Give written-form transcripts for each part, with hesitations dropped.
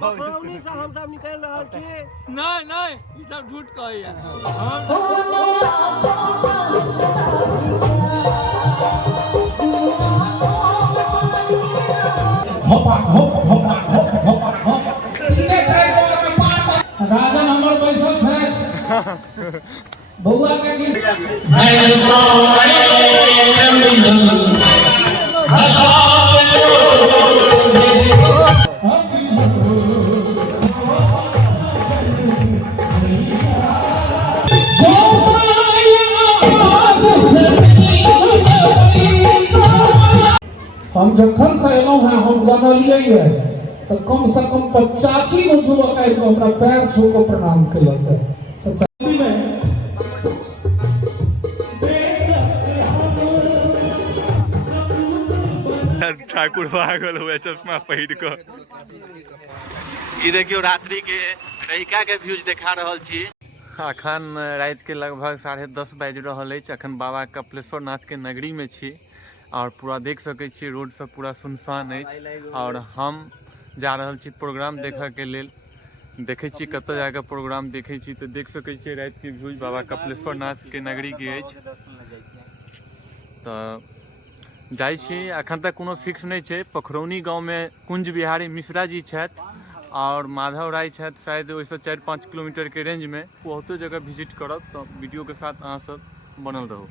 पखरौनी से हम सब निकल रहल छी। नहीं नहीं ई सब झूठ कहैया। राजन हमर बैसल छै बौआ के गीत हम जखन से एलहुं हैं हम बनलियै है तो कम से कम 85 गो युवक आबि हमरा पैर छू के प्रणाम केलक है। ठाकुर भागल हुए चश्मा पहिर के। ई देखियो रात्रि के रहिका के व्यूज देखा रहल छी। अखन रात के लगभग 10:30 बाजि रहल अछि। अखन बाबा कपिलेश्वर नाथ के नगरी में छी और पूरा देख सकै छी रोड सब पूरा सुनसान अछि और हम जा रहल छी प्रोग्राम देखऽ के लेल। देखे छी कतऽ जाकर प्रोग्राम देखे छी तो देख सकै छी रात के व्यूज बाबा कपिलेश्वर नाथ के नगरी के अछि। तो जाइ छी अखन तक कोनो फिक्स नहीं छै। पखरौनी गाँव में कुंज बिहारी मिश्रा जी छथि और माधव राय छथि शायद ओहिसँ 4-5 किलोमीटर के रेंज में। बहुतो जगह विजिट करब तो वीडियो के साथ अहाँ सब बनल रहू।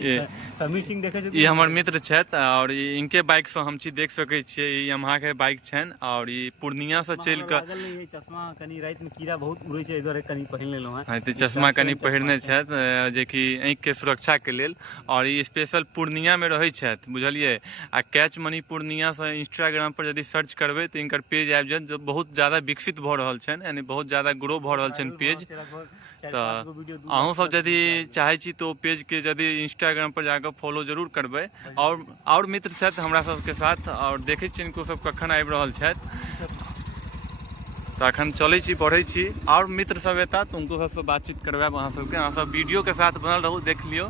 ये हमार मित्र छथि और इनके बाइक से हम देख सकै छियै ई यमहा के बाइक छनि और ई पूर्णिया से चल के चश्मा कनी रात में कीड़ा बहुत उड़ै छै इधर कनी पहिन लेलहुं हैं। हां त चश्मा कनी पहिरने छथि जे कि आंख के सुरक्षा के लेल और ई स्पेशल पूर्णिया में रहै छथि बुझलिए। आ कैच मनी पूर्णिया से इंस्टाग्राम पर यदि सर्च करबै तो इनकर पेज आबि जायत जो बहुत ज्यादा विकसित भ रहल छनि यानी बहुत ज्यादा ग्रो भ रहल छनि पेज। तो अहूँ सब यदि चाहे छी तो पेज के यदि इंस्टाग्राम पर जाकर फॉलो जरूर करबै। और मित्र छथि हमरा सबके साथ और देखे छी इनको सब कखन आबि रहल छथि। तो अखन चलै छी बढ़ै छी और मित्र सब एता तो उनको सबसे बातचीत करबाब अहाँ सबके। अहाँ सब वीडियो के साथ बनल रहू। देख लियो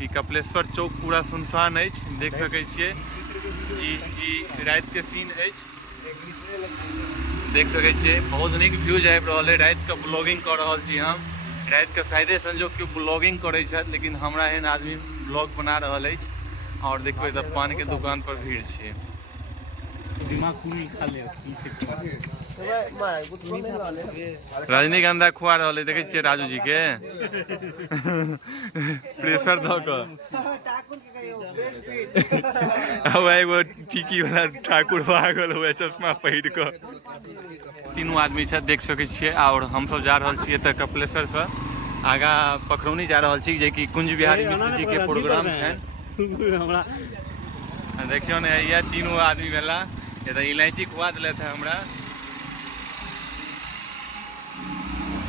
कि कपिलेश्वर चौक पूरा सुनसान अछि देख सकै छियै। ई रात के सीन अछि देख सकै छियै। बहुत नीक व्यूज आबि रहल है। रात के ब्लॉगिंग कर रहल छी हम। रात के शायदे संजोग केओ ब्लॉगिंग करै छथि लेकिन हमरा एहन आदमी ब्लॉग बना रहल अछि। और देखबै तऽ पान के दुकान पर भीड़ छै। रजनीगंधा खुआ रहल है देखे छियै राजू जी के प्रेशर ध के। अब एगो टिकी वाला ठाकुर भागल हुए चश्मा पहिर के। तीनों आदमी छथि देख सकै छियै और हम सब जा रहल छियै त कपिलेश्वर से आगा पखरौनी जा रहल छी जे कि कुंज बिहारी मिश्र जी के प्रोग्राम छनि। देखियो ने ये तीनों आदमी वाला ये तो इलायची खुआ दिले थे हमरा।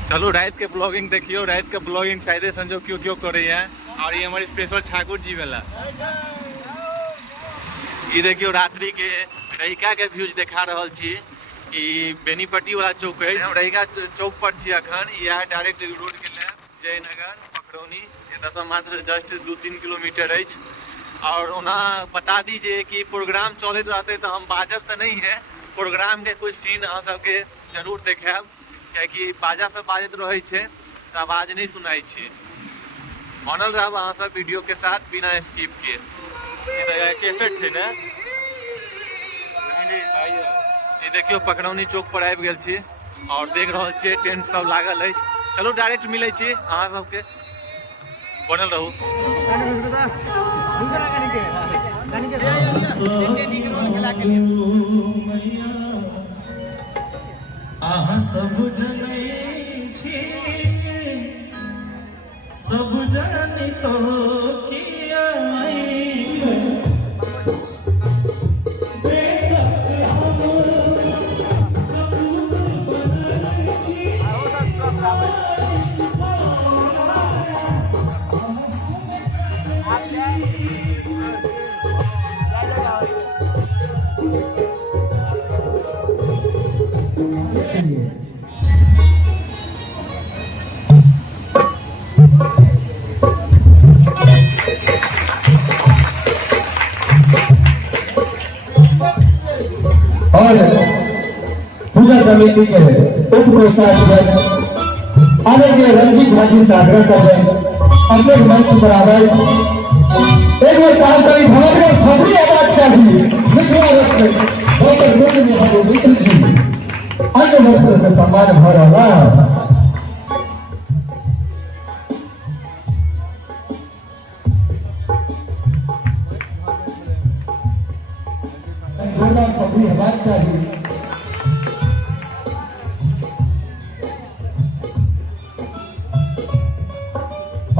चलो रात के ब्लॉगिंग देखियो। रात के ब्लॉगिंग शायदे संजोग क्यों क्यों करे हैं। और ये हमारे स्पेशल ठाकुर जी वाला ये देखियो रात्रि के रहिका के व्यूज देखा रहल छी। ई बेनीपट्टी वाला चौक है रहिका चौक पर छी अखन। यह डायरेक्ट रोड के जयनगर पखरौनी एतऽ मात्र जस्ट 2-3 किलोमीटर अछि। और ओना बता दीजिए कि प्रोग्राम चलते रहते तो हम बाजब तो नहीं है। प्रोग्राम के कुछ सीन अहाँ सबके जरूर देखाब कियाकि बाजा सब बाजत रहे छै तो आवाज नहीं सुनाई छै। बनल रहब अहाँ सब वीडियो के साथ बिना स्किप के। कैसेट छै ने ये देखियो पखरौनी चौक पर आबि गेल छी और देख रहल छियै टेंट सब लागल अछि। चलो डायरेक्ट मिलै छी अहाँ सबके बनल रहू। अहाँ सब जनै छी सब जानी तो किया पूजा समिति के उप कोषाध्यक्ष आदरणीय रंजीत झा जी से आग्रह कर रहे हैं अपने मंच पर आ गए। एक बार जानकारी हमारे खबरी आवाज चाहिए मिथिला रत्न डॉक्टर गोविंद बिहारी मिश्र जी अन्य वस्त्र से सम्मान हो रहा खबरी आवाज चाहिए।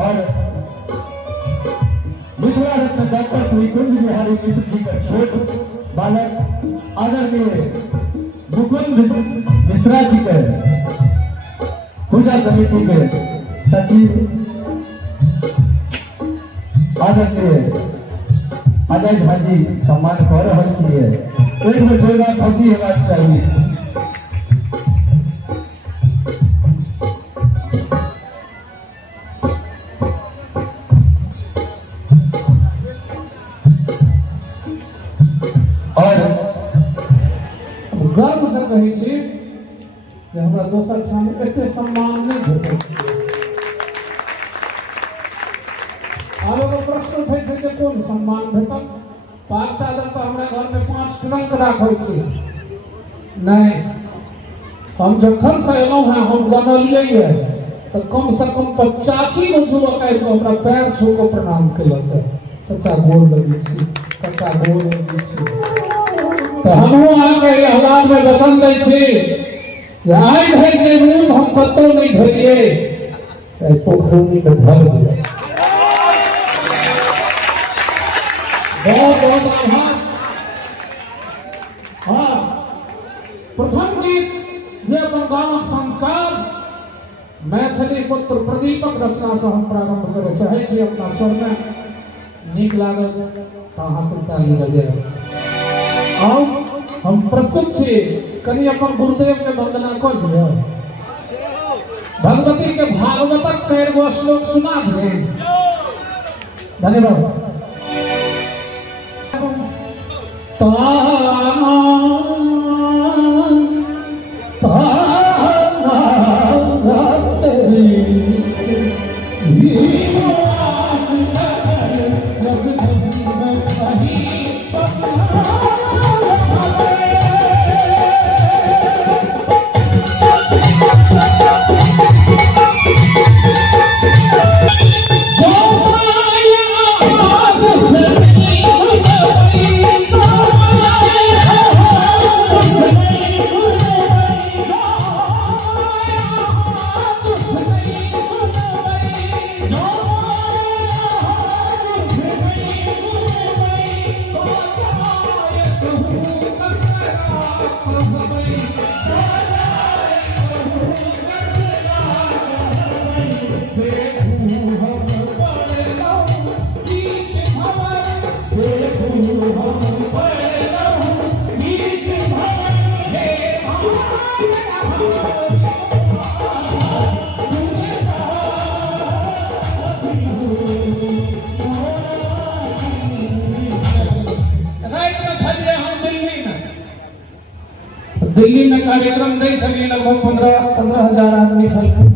और मिथिला रत्न डॉक्टर श्री कुंज बिहारी मिश्र जी का छोट बालक आदरणीय मुकुंद मिश्रा जी के पूजा समिति के सचिव आदरणीय अजय झा जी सम्मान कर रही है। एक में जोरदार फौजी आवाज चाहिए। गर्व से कही छी जे हमरा दोसर ठाम एते सम्मान नहीं भेटै छै। आब एगो प्रश्न उठै छै जे कोन सम्मान भेटत। पाक चादर तो हमरा घर में 5 ट्रंक राखल छै। नहीं, हम जखन से एलहुं हैं हम बनलियै है तो कम से कम 85 गो युवक आबि कऽ हमरा पैर छू के प्रणाम केलक है। चाचा गोर लगी छी, काका गोर लगी छी। तो हमहू आके हालात में वचन दै छी आइ भरि जे रूप हम कतौ नहीं धरिए से पोखरौनी के धर दिया। बहुत बहुत आभार। हाँ, प्रथम गीत जे अपन गामक संस्कार मैथिली पुत्र प्रदीपक रचना से हम प्रारंभ करय चाहै छी। अपना स्वर में नीक लागत तो अहाँ सब ताली बजाएब। आओ हम प्रस्तुत छी कनी अपन गुरुदेव के वंदना कर दियो। भगवती के भागवतक 4 गो श्लोक सुना दिए। धन्यवाद। दिल्ली में कार्यक्रम दै छलिए लगभग 15,000 आदमी छलखिन।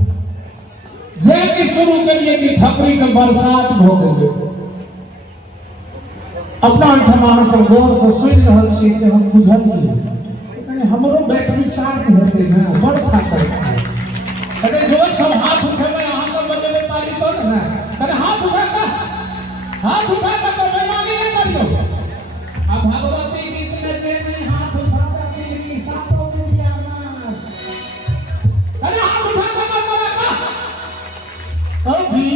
जे कि शुरू करिए कि ठपरी के बरसात भ गेलै। अपना ओहिठाम अहाँ सब गौर से सुनि रहल छी से हम बुझलिए हमरो बैटरी चार्ज हेतै ने बड़ खातर छै। अरे जो सब हाथ उठेबै अहाँ सब बजेबै ताली कर ना। अरे हाथ उठा के तो बेमानी नहीं करियो। आ भगवती गीत में जे नहीं हाथ उठा के सातों में दिया नास। अरे हाथ उठा के मत बोला अभी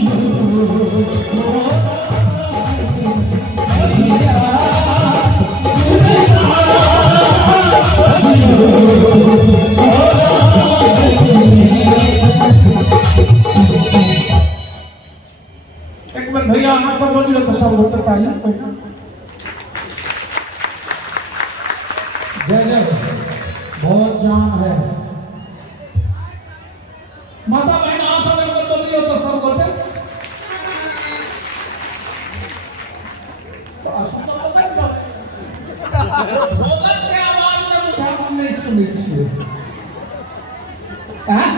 एक बार भैया अहाँ सब बोलियो तो सब होते ताली जय जय। बहुत जान है माता बहन अहाँ सब एक बार बोलियो तो सब होते ढोलक के आवाज में हम नहीं सुनी छिए। हैं?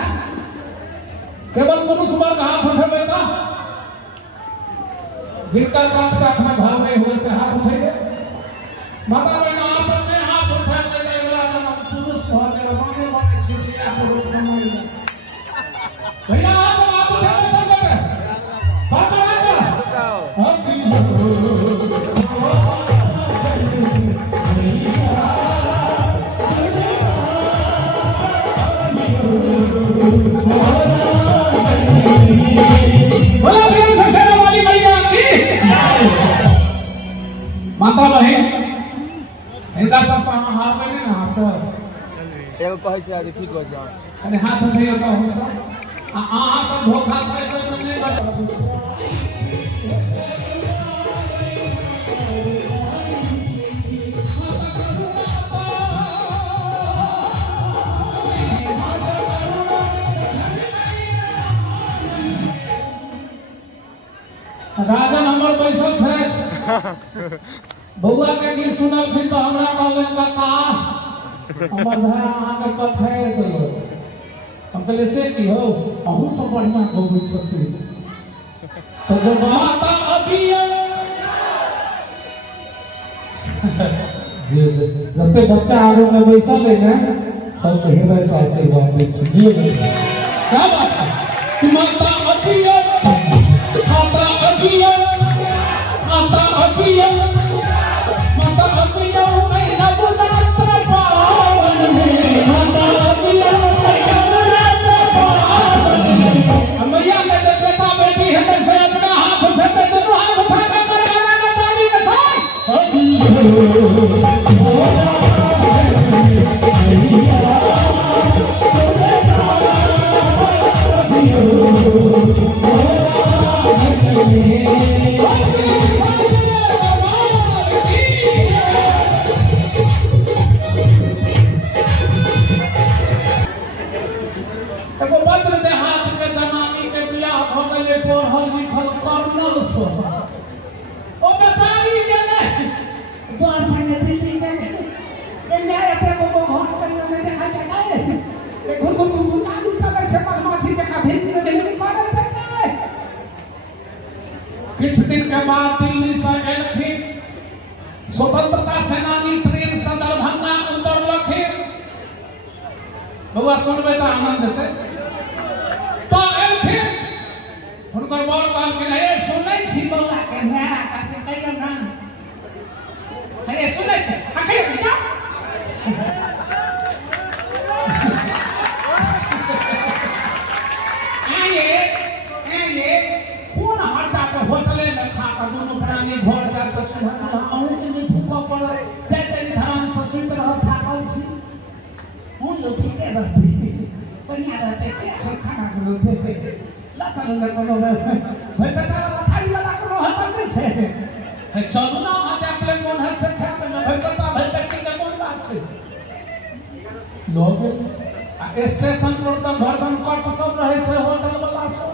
केवल पुरुष वर्ग हाथ उठेगा, जिनका कांच राख में घाव नहीं हुए से हाथ उठेंगे। माता बहना आ सकते हैं, हाथ उठाएंगे तो अगला जन्म पुरुष होने वाले वाले छिछिया को रूप में मिलेगा। भैया आ सब हाथ उठाएंगे सब लोग, हाथ उठाएंगे। माता बहन इनका सब हार में नहीं ना सर एगो कहै छै आज ठीक हो जाओ अरे हाथ उठाइए तो हो सर आहा सब धोखा से कोई नहीं कर राजा नंबर पैसा है बउआ के गीत सुनल फिर तो हमरा कहलन का हमर भाई अहाँ के पछाड़ देलो हम कहले से की हो अहू सब बढ़िया गबै छथिन तो जो माता अभी जते बच्चा आगे में बैसल है ना सब हृदय से आशीर्वाद दै छी जी क्या बात है कि माता अभी माता अभी माता अभी माता अभी मैं नबुदा पावन में माता अभी मैया के बेटा बेटी है से अपना हाथ उठाते तो हाथ उठा के करवाना का ताली के साथ अभी एगो वज्र देहात के जनानी के बियाह भ गेले पढ़ल लिखल कर्नल सो ओ बेचारी के नहीं द्वार भागे दिल्ली के इंडिया पे को घर कहियो नहीं देखा जाता है ए घुर घुर घुर काली चले से मधमाछी जका भिन्न भिन्न करे छै कुछ दिन के बाद दिल्ली से एलखिन स्वतंत्रता सेनानी ट्रेन से दरभंगा उतरलखिन बउआ सुनबे त आनंद हेतै तो एलखिन हुनकर बर कहलखिन हे सुनै छी बउआ के नया काके कहियो ना हे सुनै छी आके भैया आइए कौन हड़ता के होटले में खा के दोनों प्राणी भर जात तो छुहा अहूं के नहीं भूखा पड़ जाय तेरी धरान से सुइत रह थाकल छी हूं यो ठीक है रहती बढ़िया रहते खाना खिलाते ला चलो ना कोनो भाई बेटा वाला थाली वाला कोनो हटल नहीं थे है चलो ना आजा प्लेन कोन है से खा के भाई बेटा भाई बेटी के कोन बात छै लोग स्टेशन पर तो गर्दन कट सब रहे छै होटल वाला सब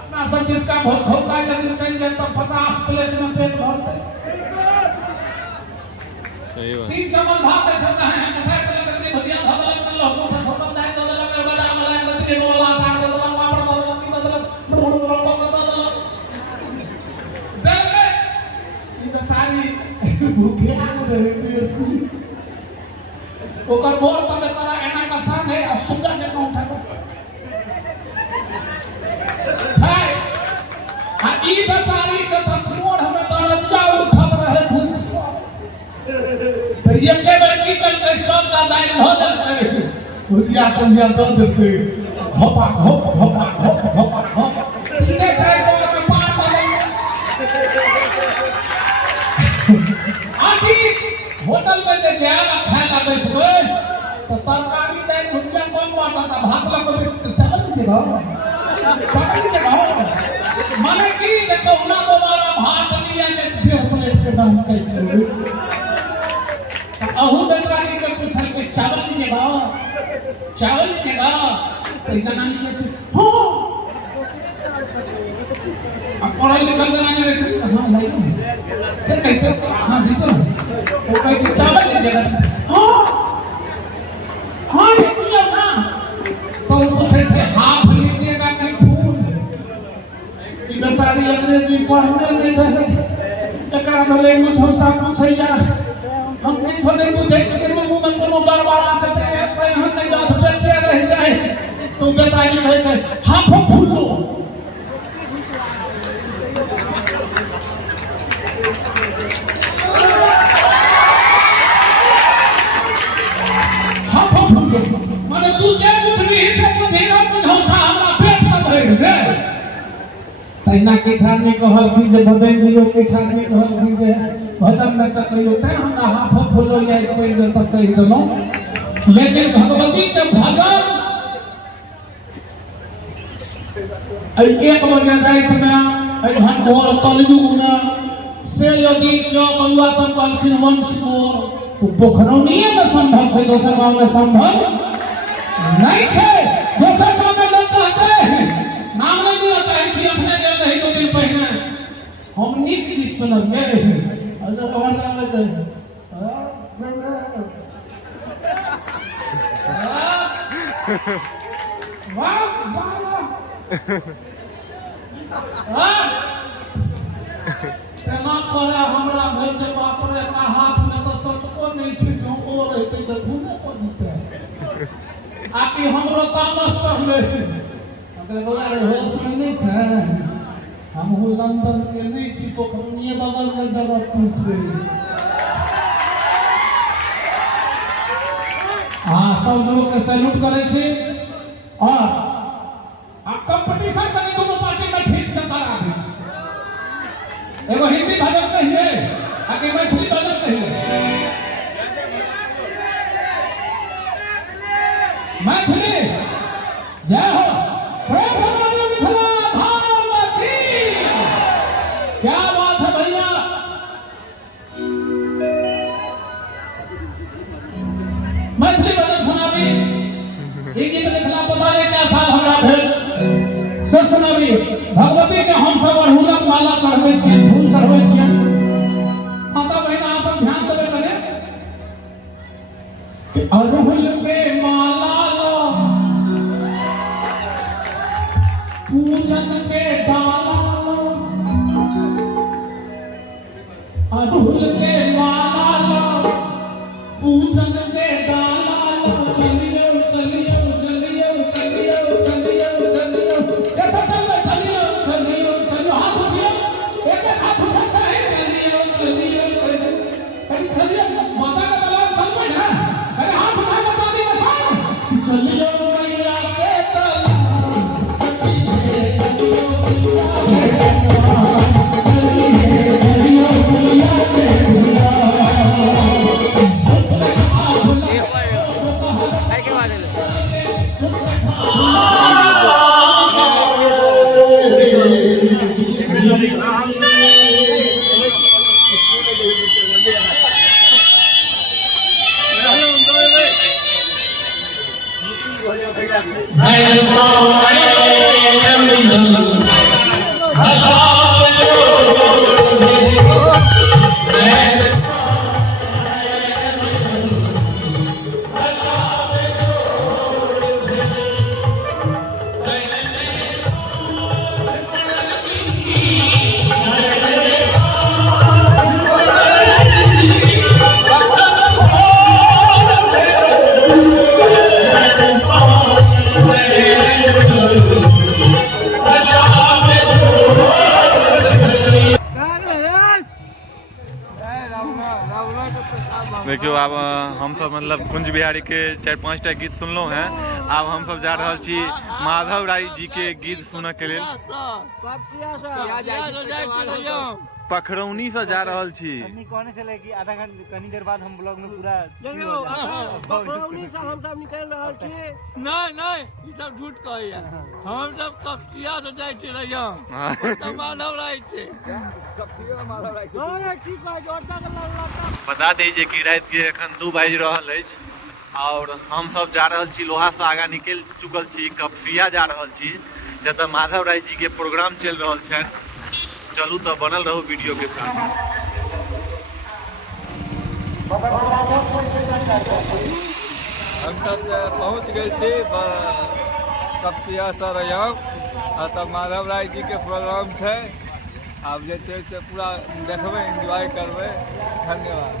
अपना सब जिसका भोका यदि चल जाए तो 50 प्लेट में पेट भरते सही बात तीन चमन भात छता है मसाला के भजिया भगवान के लहसुन से छोटा दाल दे देला के बड़ा मलाई नतरी बोला चाट दे देला पापड़ दे देला की दे देला ई बेचारी भूखे आ रहे बेसी ओकर मोर त बेचारा एना का सान है आ सुगा जका उठा के हाय आ ई बेचारी के त मोर हमें दरजा उठल रहे भूख ये के बड़की करके सब का दाई हो देते भुजिया भुजिया दे देते घोपा घोप घोपा घोप घोपा घोप इतने चाय को के पार बदल आखिर होटल में जे जाया खाना बैसबे तो तरकारी दाई भुजिया कम बाटा था भात ला के बेस चावल दीजिएगा माने की जे कहुना दोबारा भात लिया जे 1.5 प्लेट के दाम कैसे अहू बेचारी के पूछल के चावल लीजिएगा तो जनानी के छे हो अब पढ़ल लिखल जनानी रहते हां लाइक से कहते हां दीजिए वो कहते चावल लीजिएगा हां हां ये दिया ना बेचारी अंग्रेजी पढ़ने नहीं रहे एकरा भले मुझौसा पूछैया हम किछो नहीं बुझै छियै मुंह में कोनो गड़बड़ा देते एते हम नहीं जात बेटे रह जाए तो बेचारी कहै छै हाफ फूलो माने तू जे बुझली से बुझी ना बुझौसा हमरा पेट में भर दे तैना के छाने कहलखिन जे बदल दियो के छाने कहलखिन जे भजन न सकैयो तै हमरा हाफ फूलो या कोइ दे त कहि देलो लेकिन भगवती के भजन आई 1 बजे रात में आई घनघोर कलयुग में से यदि क्यों बउआ सब कहलखिन वंश मोर तो पोखरौनिये में संभव है दोसर गांव में संभव नहीं है दोसर गांव में लोग कहते हैं नाम नहीं लिया चाहे छी अपने गेल रही 2 दिन पहले हम नीक गीत सुनलिए अजो कवर नाम ले वाह वाह तेना करे हमरा भई के बाप रे का हाथ में तो सचको नहीं छै जो ओ रहते त घूमे को दिते आकि हमरो तामस चढ़ले अगर बोला रे होश में नहीं छै हम हो लंदन के नहीं छी पोखरनिये बगल में जगह पूछे हां सब लोग के सैल्यूट करे छी और आ कंपटीशन कनी दोनों पार्टी में ठीक से करा दे एगो हिंदी भजन कहिए आके मैथिली भजन कहिए मैथिली जय हो प्रेम भगवान मिथिला धाम की क्या बात है भैया मैथिली भजन सुनाबी ये गीत लिखला पता नहीं क्या साल हमरा भेल से सुनाबी भगवती के हम सब अड़हुलक माला चढ़बै छी फूल चढ़बै छी माता बहिन आप सब ध्यान देबे करे कि अड़हुल के माला लो पूजन के डाला लो अड़हुल के माला लो पूजन के डाला लो चलियो चलियो चलियो चलियो चलियो चलियो कैसा चल रहा चलियो चलियो चलियो हाथ उठिए एक हाथ उठाता है चलियो चलियो कहीं चलिए माता का बलवान चल पड़े ना अरे हाथ उठा बता दी बसान चलियो मैया के तला चलियो मैया के देखियो अब हम सब मतलब कुंज बिहारी के 4-5 टा गीत सुनलो हैं अब हम सब जा रहल छी माधव राय जी के गीत सुनने के लिए पखरौनी से जा रहल छी कहने चले कि आधा घंटा कनी देर बाद हम ब्लॉग में पूरा पखरौनी से हम सब निकल रहल छी नहीं ई सब झूठ कहैया हम सब कपसिया से जाय छी रहियो त माधव राय छी कपसिया माधव राय छी अरे ठीक है जोरदार लगता बता दीजिए कि रात के एखन 2 बज रहल अछि और हम सब जा रहल छी लोहा से आगा निकल चुकल छी कपसिया जा रहल छी जतऽ माधव राय जी के प्रोग्राम चल रहल छै चलू तो बनल रहो वीडियो के साथ हम सब पहुंच गए थे कपसिया सर तब माधव राय जी के प्रोग्राम है आब जे छै से पूरा देखबै एंजॉय करबै धन्यवाद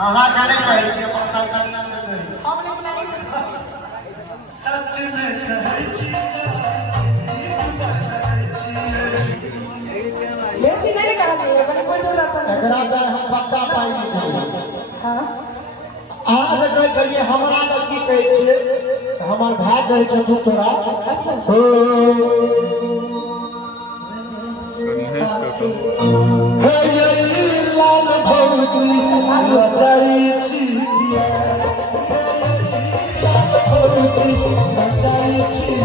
अहाँ जाने कहै छी सब बेसी नहीं कहलिए बने कोई जोड़ जाता है एकरा का हम पक्का पाई हां अहाँ जे कहै छलिए हमरा लग की कहै छियै हमर भाय कहै छ तू तोरा अच्छा हे लाल भौजी नचाई छी भौजी नचाई छी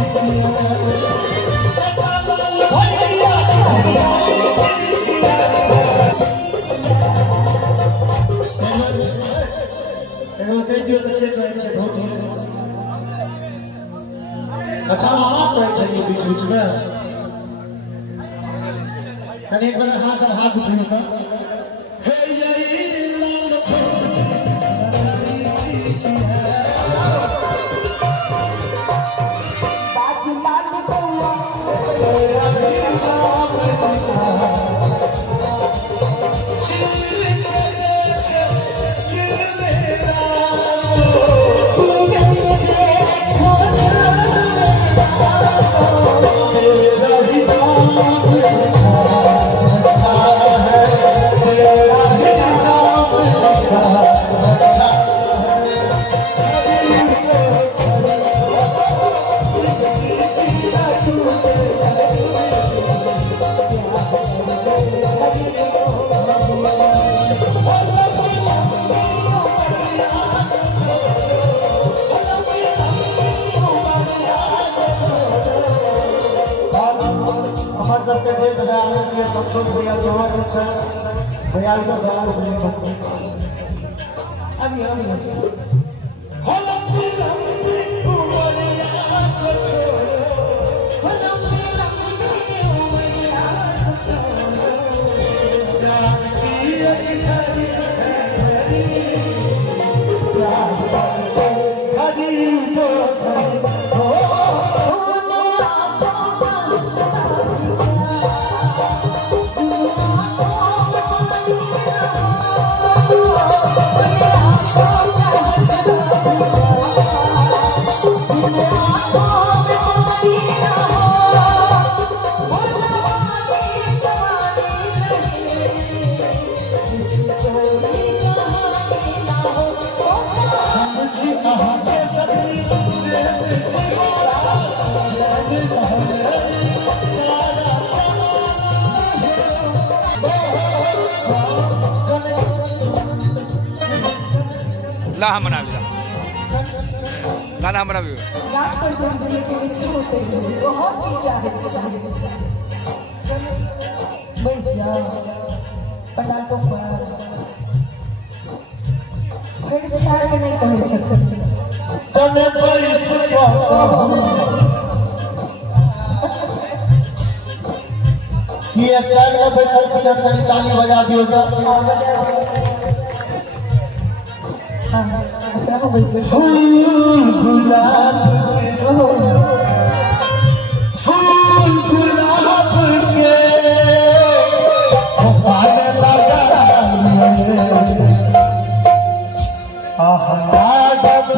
अच्छा आप बैठे बीच बीच में कने एक बार हाथ से हाथ उठाइए तो हे यही लाल बाजी लाल बउआ ला हम बना गाना बना रात पर जब दुनिया के बच्चे होते हैं बहुत ही चाहते हैं भैया पटाखों पर फिर बिहार में नहीं पहुंच सकते ये स्टाइल का बेहतर फिल्म करी ताली बजा दियो तो फूल गुलाब के फुफाने लगा जब